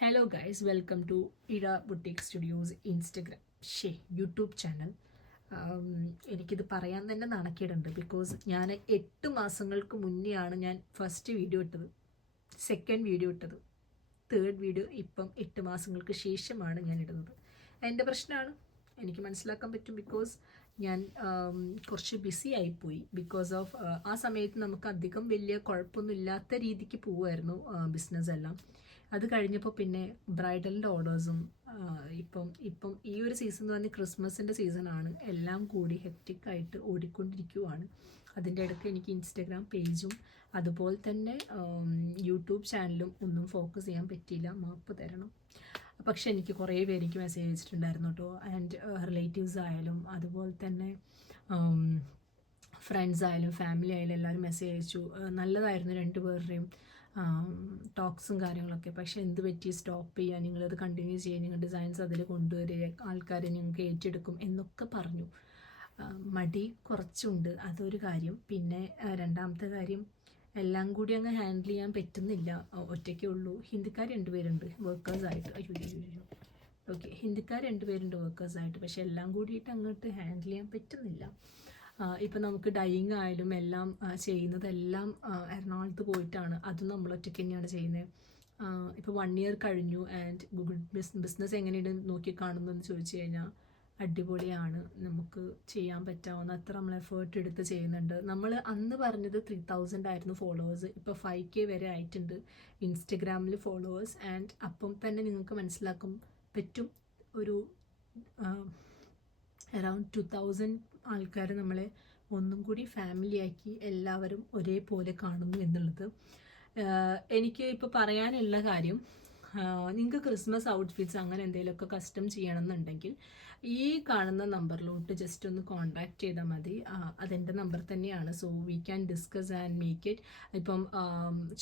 Hello guys, welcome to Izha boutique studios YouTube channel. എനിക്കിത് പറയാൻ തന്നെ നാണക്കേടുണ്ട്. ബിക്കോസ് ഞാൻ 8 മാസങ്ങൾക്ക് മുന്നെയാണ് ഞാൻ ഫസ്റ്റ് വീഡിയോ ഇട്ടത്, സെക്കൻഡ് വീഡിയോ ഇട്ടത്, തേർഡ് വീഡിയോ ഇപ്പം 8 മാസങ്ങൾക്ക് ശേഷമാണ് ഞാൻ ഇടുന്നത്. എൻ്റെ പ്രശ്നമാണ്, എനിക്ക് മനസ്സിലാക്കാൻ പറ്റും. ബിക്കോസ് ഞാൻ കുറച്ച് ബിസി ആയിപ്പോയി. ബിക്കോസ് ഓഫ് ആ സമയത്ത് നമുക്ക് അധികം വലിയ കുഴപ്പമൊന്നും ഇല്ലാത്ത രീതിക്ക് പോവുമായിരുന്നു ബിസിനസ് എല്ലാം. അത് കഴിഞ്ഞപ്പോൾ പിന്നെ ബ്രൈഡലിൻ്റെ ഓർഡേഴ്സും ഇപ്പം ഈ ഒരു സീസൺ എന്ന് പറഞ്ഞാൽ ക്രിസ്മസിൻ്റെ സീസണാണ്. എല്ലാം കൂടി ഹെക്റ്റിക്കായിട്ട് ഓടിക്കൊണ്ടിരിക്കുവാണ്. അതിൻ്റെ ഇടയ്ക്ക് എനിക്ക് ഇൻസ്റ്റഗ്രാം പേജും അതുപോലെ തന്നെ യൂട്യൂബ് ചാനലും ഒന്നും ഫോക്കസ് ചെയ്യാൻ പറ്റിയില്ല. മാപ്പ് തരണം. പക്ഷെ എനിക്ക് കുറേ പേര് എനിക്ക് മെസ്സേജ് അയച്ചിട്ടുണ്ടായിരുന്നു കേട്ടോ. ആൻഡ് റിലേറ്റീവ്സ് ആയാലും അതുപോലെ തന്നെ ഫ്രണ്ട്സ് ആയാലും ഫാമിലി ആയാലും എല്ലാവരും മെസ്സേജ് അയച്ചു. നല്ലതായിരുന്നു രണ്ടുപേരുടെയും ടോക്സും കാര്യങ്ങളൊക്കെ. പക്ഷേ എന്ത് പറ്റി സ്റ്റോപ്പ് ചെയ്യുക, നിങ്ങളത് കണ്ടിന്യൂ ചെയ്യുക, നിങ്ങൾ ഡിസൈൻസ് അതിൽ കൊണ്ടുവരിക, ആൾക്കാരെ ഞങ്ങൾക്ക് ഏറ്റെടുക്കും എന്നൊക്കെ പറഞ്ഞു. മടി കുറച്ചുണ്ട്, അതൊരു കാര്യം. പിന്നെ രണ്ടാമത്തെ കാര്യം, എല്ലാം കൂടി അങ്ങ് ഹാൻഡിൽ ചെയ്യാൻ പറ്റുന്നില്ല. ഒറ്റയ്ക്കേ ഉള്ളൂ. ഹിന്ദിക്കാർ 2 പേരുണ്ട് വർക്കേഴ്സായിട്ട്. ഓക്കെ, ഹിന്ദിക്കാർ 2 പേരുണ്ട് വർക്കേഴ്സായിട്ട്. പക്ഷെ എല്ലാം കൂടിയിട്ട് അങ്ങോട്ട് ഹാൻഡിൽ ചെയ്യാൻ പറ്റുന്നില്ല. ഇപ്പം നമുക്ക് ഡൈയിങ് ആയാലും എല്ലാം ചെയ്യുന്നതെല്ലാം എറണാകുളത്ത് പോയിട്ടാണ്. അതും നമ്മൾ ഒറ്റയ്ക്ക് തന്നെയാണ് ചെയ്യുന്നത്. ഇപ്പോൾ 1 ഇയർ കഴിഞ്ഞു. ആൻഡ് ഗൂഗിൾ ബിസിനസ് എങ്ങനെയുണ്ട് നോക്കി കാണുന്നു എന്ന് ചോദിച്ചു കഴിഞ്ഞാൽ അടിപൊളിയാണ്. നമുക്ക് ചെയ്യാൻ പറ്റാവുന്ന അത്ര നമ്മൾ എഫേർട്ട് എടുത്ത് ചെയ്യുന്നുണ്ട്. നമ്മൾ അന്ന് പറഞ്ഞത് 3000 ആയിരുന്നു ഫോളോവേഴ്സ്, ഇപ്പോൾ 5K വരെ ആയിട്ടുണ്ട് ഇൻസ്റ്റഗ്രാമിൽ ഫോളോവേഴ്സ്. ആൻഡ് അപ്പം തന്നെ നിങ്ങൾക്ക് മനസ്സിലാക്കും പറ്റും ഒരു അറൗണ്ട് 2000 ആൾക്കാർ നമ്മളെ ഒന്നും കൂടി ഫാമിലിയാക്കി എല്ലാവരും ഒരേപോലെ കാണുന്നു എന്നുള്ളത്. എനിക്ക് ഇപ്പോൾ പറയാനുള്ള കാര്യം, നിങ്ങൾക്ക് ക്രിസ്മസ് ഔട്ട്ഫിറ്റ്സ് അങ്ങനെ എന്തെങ്കിലുമൊക്കെ കസ്റ്റം ചെയ്യണമെന്നുണ്ടെങ്കിൽ ഈ കാണുന്ന നമ്പറിലോട്ട് ജസ്റ്റ് ഒന്ന് കോൺടാക്ട് ചെയ്താൽ മതി. അതെൻ്റെ നമ്പർ തന്നെയാണ്. So we can discuss and make it. ഇപ്പം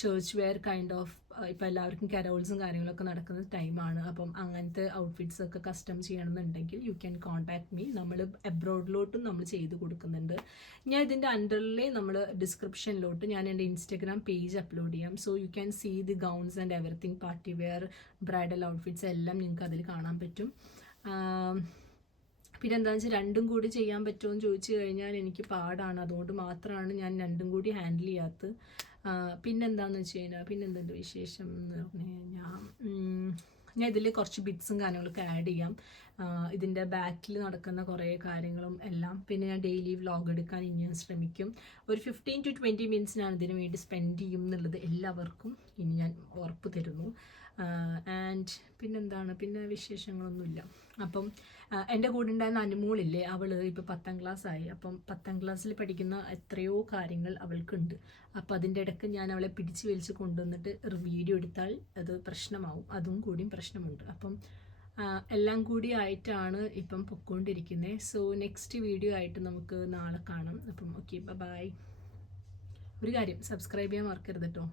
ചേർച്ച് വെയർ കൈൻഡ് ഓഫ് ഇപ്പം എല്ലാവർക്കും കരോൾസും കാര്യങ്ങളൊക്കെ നടക്കുന്ന ടൈമാണ്. അപ്പം അങ്ങനത്തെ ഔട്ട്ഫിറ്റ്സ് ഒക്കെ കസ്റ്റം ചെയ്യണമെന്നുണ്ടെങ്കിൽ യു ക്യാൻ കോൺടാക്ട് മീ. നമ്മൾ എബ്രോഡിലോട്ടും നമ്മൾ ചെയ്ത് കൊടുക്കുന്നുണ്ട്. ഞാൻ ഇതിൻ്റെ അണ്ടറിലെ നമ്മൾ ഡിസ്ക്രിപ്ഷനിലോട്ട് ഞാൻ എൻ്റെ ഇൻസ്റ്റഗ്രാം പേജ് അപ്ലോഡ് ചെയ്യാം. So you can see the gowns and everything, party wear, bridal outfits എല്ലാം നിങ്ങൾക്ക് അതിൽ കാണാൻ പറ്റും. പിന്നെ എന്താണെന്ന് വെച്ചാൽ രണ്ടും കൂടി ചെയ്യാൻ പറ്റുമോ എന്ന് ചോദിച്ചു കഴിഞ്ഞാൽ എനിക്ക് പാടാണ്. അതുകൊണ്ട് മാത്രമാണ് ഞാൻ രണ്ടും കൂടി ഹാൻഡിൽ ചെയ്യാത്തത്. പിന്നെന്താണെന്ന് വെച്ച് കഴിഞ്ഞാൽ പിന്നെന്തുണ്ട് വിശേഷം എന്ന് പറഞ്ഞു കഴിഞ്ഞാൽ, ഞാൻ ഇതിൽ കുറച്ച് ബിറ്റ്സും കാര്യങ്ങളൊക്കെ ആഡ് ചെയ്യാം. ഇതിൻ്റെ ബാക്കിൽ നടക്കുന്ന കുറേ കാര്യങ്ങളും എല്ലാം. പിന്നെ ഞാൻ ഡെയിലി വ്ളോഗ് എടുക്കാൻ ഇനിയും ശ്രമിക്കും. ഒരു 15 to 20 മിനിറ്റ്സ് ഞാൻ ഇതിന് വേണ്ടി സ്പെൻഡ് ചെയ്യും എന്നുള്ളത് എല്ലാവർക്കും ഇനി ഞാൻ ഉറപ്പ് തരുന്നു. ആൻഡ് പിന്നെ വിശേഷങ്ങളൊന്നുമില്ല. അപ്പം എൻ്റെ കൂടെ ഉണ്ടായിരുന്ന അനുമോളില്ലേ, അവൾ ഇപ്പോൾ 10ാം ക്ലാസ്സായി. അപ്പം 10ാം ക്ലാസ്സിൽ പഠിക്കുന്ന എത്രയോ കാര്യങ്ങൾ അവൾക്കുണ്ട്. അപ്പോൾ അതിൻ്റെ ഇടയ്ക്ക് ഞാൻ അവളെ പിടിച്ച് വലിച്ച് കൊണ്ടുവന്നിട്ട് ഒരു വീഡിയോ എടുത്താൽ അത് പ്രശ്നമാവും. അതും കൂടിയും പ്രശ്നമുണ്ട്. അപ്പം എല്ലാം കൂടി ആയിട്ടാണ് ഇപ്പം പൊയ്ക്കൊണ്ടിരിക്കുന്നത്. സോ നെക്സ്റ്റ് വീഡിയോ ആയിട്ട് നമുക്ക് നാളെ കാണാം. അപ്പം ഓക്കെ, ബൈ. ഒരു കാര്യം, സബ്സ്ക്രൈബ് ചെയ്യാൻ മറക്കരുത് കേട്ടോ.